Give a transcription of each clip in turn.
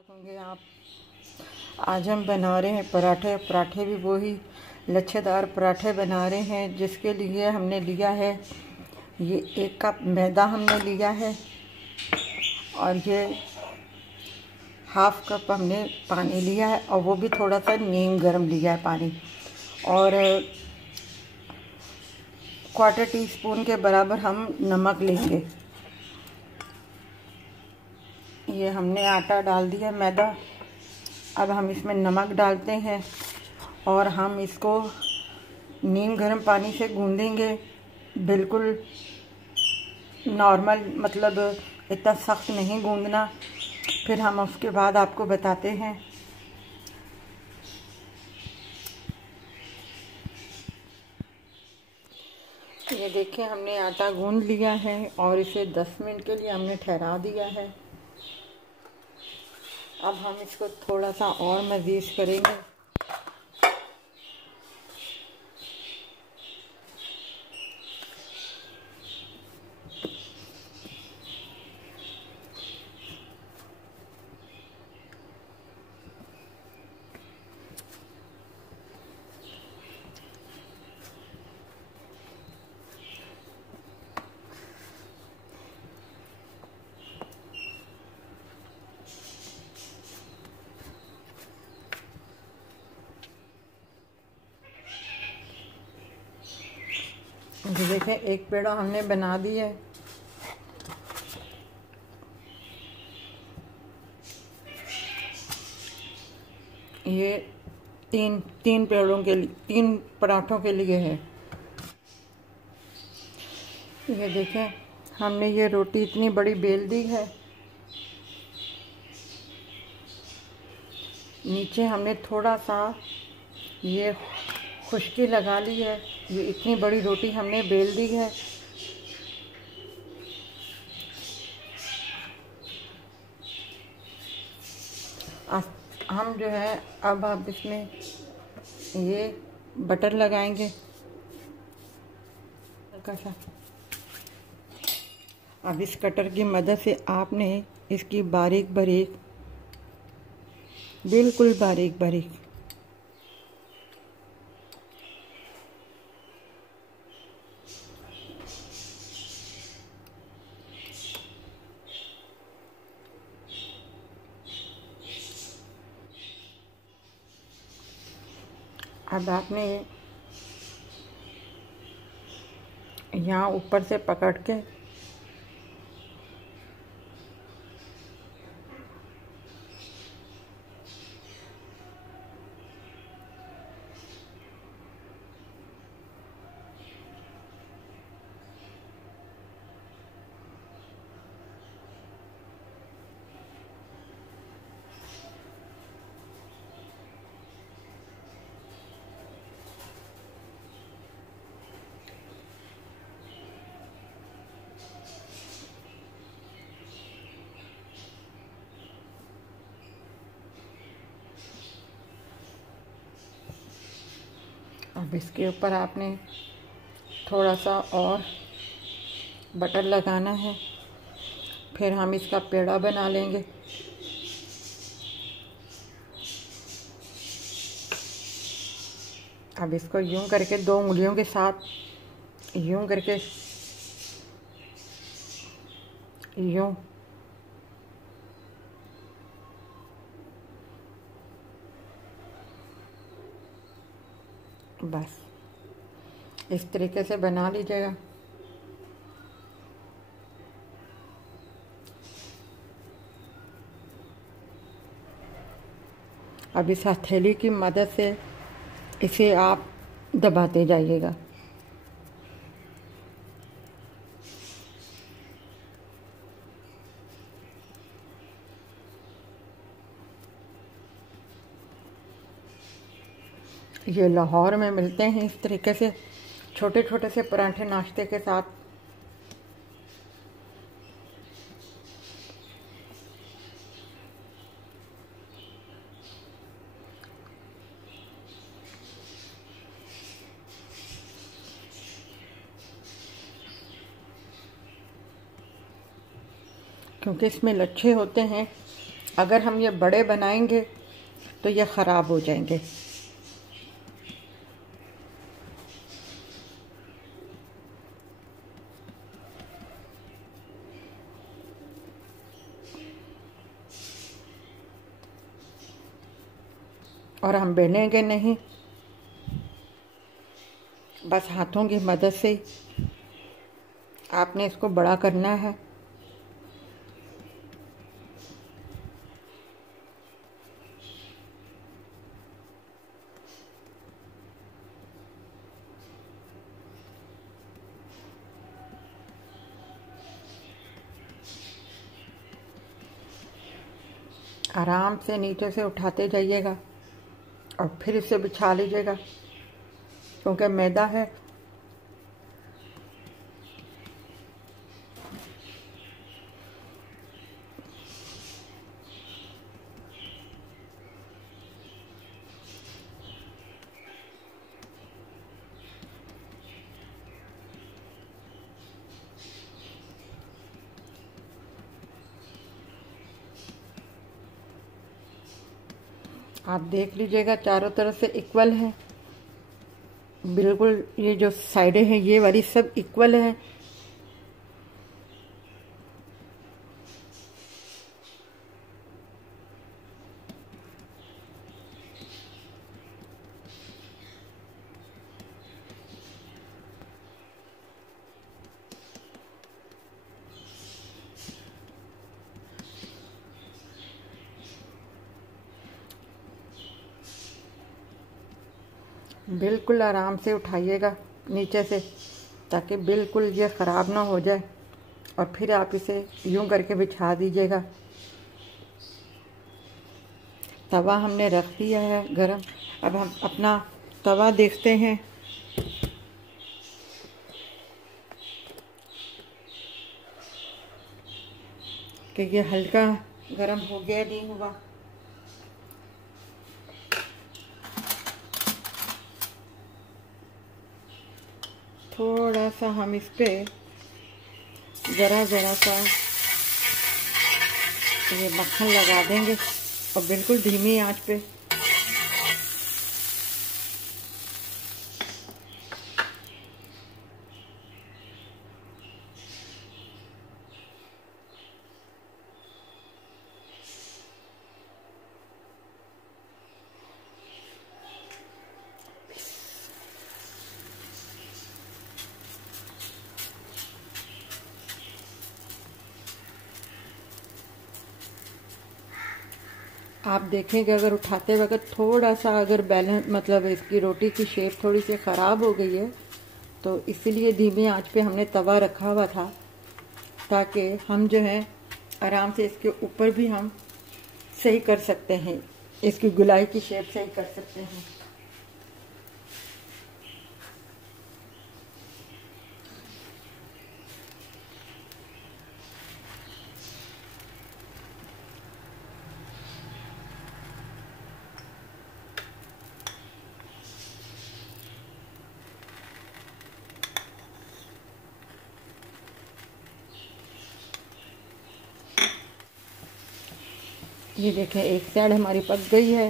होंगे आप। आज हम बना रहे हैं पराठे भी वही लच्छेदार पराठे बना रहे हैं, जिसके लिए हमने लिया है ये 1 कप मैदा हमने लिया है, और ये ½ कप हमने पानी लिया है, और वो भी थोड़ा सा नीम गर्म लिया है पानी, और 1/4 टीस्पून के बराबर हम नमक लेंगे। ये हमने आटा डाल दिया मैदा। अब हम इसमें नमक डालते हैं और हम इसको नीम गर्म पानी से गूंदेंगे, बिल्कुल नॉर्मल, मतलब इतना सख्त नहीं गूंदना। फिर हम उसके बाद आपको बताते हैं। ये देखिए, हमने आटा गूंद लिया है और इसे 10 मिनट के लिए हमने ठहरा दिया है। अब हम इसको थोड़ा सा और मज़ीद करेंगे। तो देखें, एक पेड़ा हमने बना दिया है। ये तीन पेड़ों के लिए, 3 पराठों के लिए है। ये देखें, हमने ये रोटी इतनी बड़ी बेल दी है। नीचे हमने थोड़ा सा ये खुश्की लगा ली है। ये इतनी बड़ी रोटी हमने बेल दी है। हम जो है, अब आप इसमें ये बटर लगाएंगे हल्का सा। अब इस कटर की मदद से आपने इसकी बारीक बारीक, बिल्कुल बारीक बारीक अब आपने यहाँ ऊपर से पकड़ के अब इसके ऊपर आपने थोड़ा सा और बटर लगाना है। फिर हम इसका पेड़ा बना लेंगे। अब इसको यूं करके 2 उंगलियों के साथ यूं करके यूं बस इस तरीके से बना लीजिएगा। अब इस हथेली की मदद से इसे आप दबाते जाइएगा। ये लाहौर में मिलते हैं इस तरीके से छोटे छोटे से पराठे नाश्ते के साथ। क्योंकि इसमें लच्छे होते हैं, अगर हम ये बड़े बनाएंगे तो ये ख़राब हो जाएंगे। और हम बेलेंगे नहीं, बस हाथों की मदद से आपने इसको बड़ा करना है। आराम से नीचे से उठाते जाइएगा और फिर इसे बिछा लीजिएगा, क्योंकि मैदा है। आप देख लीजिएगा चारों तरफ से इक्वल है, बिल्कुल। ये जो साइडें हैं ये वाली सब इक्वल है। बिल्कुल आराम से उठाइएगा नीचे से, ताकि बिल्कुल ये ख़राब ना हो जाए। और फिर आप इसे यूं करके बिछा दीजिएगा। तवा हमने रख दिया है गरम। अब हम अपना तवा देखते हैं कि ये हल्का गरम हो गया नहीं हुआ। थोड़ा सा हम इस पे ज़रा सा ये मक्खन लगा देंगे और बिल्कुल धीमी आंच पे। आप देखेंगे अगर उठाते वक्त थोड़ा सा अगर बैलेंस, मतलब इसकी रोटी की शेप थोड़ी सी ख़राब हो गई है, तो इसीलिए धीमी आंच पे हमने तवा रखा हुआ था, ताकि हम जो है आराम से इसके ऊपर भी हम सही कर सकते हैं, इसकी गुलाई की शेप सही कर सकते हैं। ये देखें एक साइड हमारी पक गई है।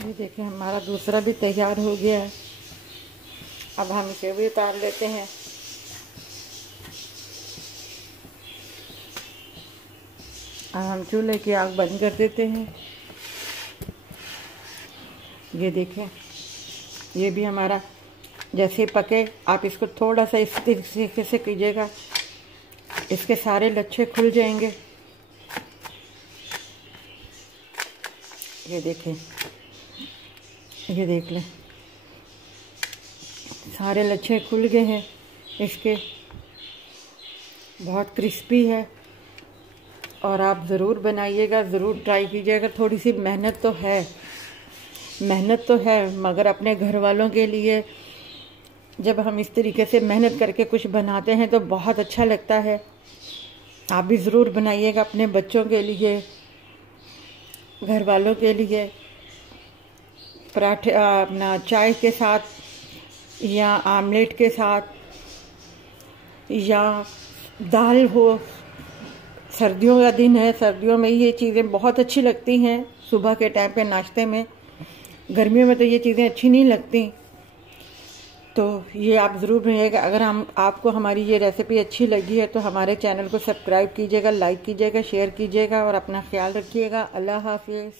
ये देखें हमारा दूसरा भी तैयार हो गया है। अब हम इसे भी उतार लेते हैं। अब हम चूल्हे की आग बंद कर देते हैं। ये देखें ये भी हमारा जैसे पके, आप इसको थोड़ा सा इस तरीके से कीजिएगा, इसके सारे लच्छे खुल जाएंगे। ये देखें, ये देख लें सारे लच्छे खुल गए हैं इसके, बहुत क्रिस्पी है। और आप ज़रूर बनाइएगा, ज़रूर ट्राई कीजिएगा। थोड़ी सी मेहनत तो है, मगर अपने घर वालों के लिए जब हम इस तरीके से मेहनत करके कुछ बनाते हैं तो बहुत अच्छा लगता है। आप भी ज़रूर बनाइएगा अपने बच्चों के लिए, घर वालों के लिए, पराठे अपना चाय के साथ या आमलेट के साथ या दाल हो, सर्दियों का दिन है, सर्दियों में ये चीज़ें बहुत अच्छी लगती हैं सुबह के टाइम पे नाश्ते में। गर्मियों में तो ये चीज़ें अच्छी नहीं लगती। तो ये आप ज़रूर बनाइएगा। अगर आपको हमारी ये रेसिपी अच्छी लगी है तो हमारे चैनल को सब्सक्राइब कीजिएगा, लाइक कीजिएगा, शेयर कीजिएगा और अपना ख्याल रखिएगा। अल्लाह हाफिज़।